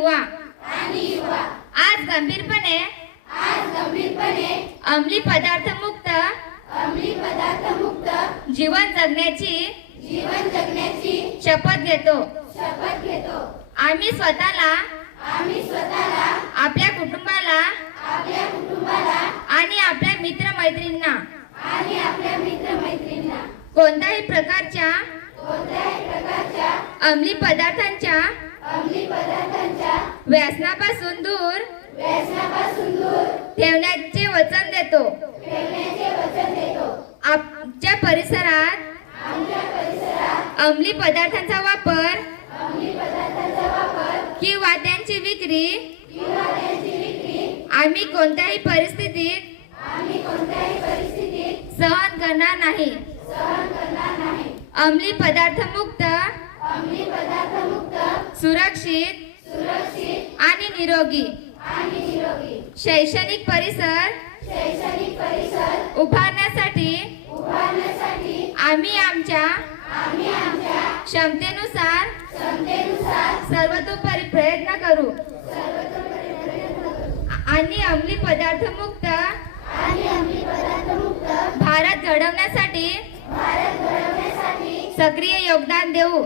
युवा आज गंभीरपणे अंमली पदार्थ मुक्त जीवन जगण्याची शपथ घेतो। आम्ही स्वतःला आपल्या कुटुंबाला आणि आपल्या मित्रमैत्रिणींना कोणत्याही प्रकारच्या अंमली पदार्थांच्या व्यसनापासून दूर ठेवण्याचे वचन देतो। आमच्या परिसरात अंमली पदार्थांचा वापर किंवा त्यांची विक्री आम्ही कोणत्याही परिस्थितीत सहन करणार नाही। अंमली पदार्थ मुक्त सुरक्षित आणि निरोगी शैक्षणिक परिसर उभारण्यासाठी आम्ही आमच्या क्षमतेनुसार सर्वतोपरी प्रयत्न करू आणि अंमली पदार्थ मुक्त भारत घडवण्यासाठी सक्रिय योगदान देऊ।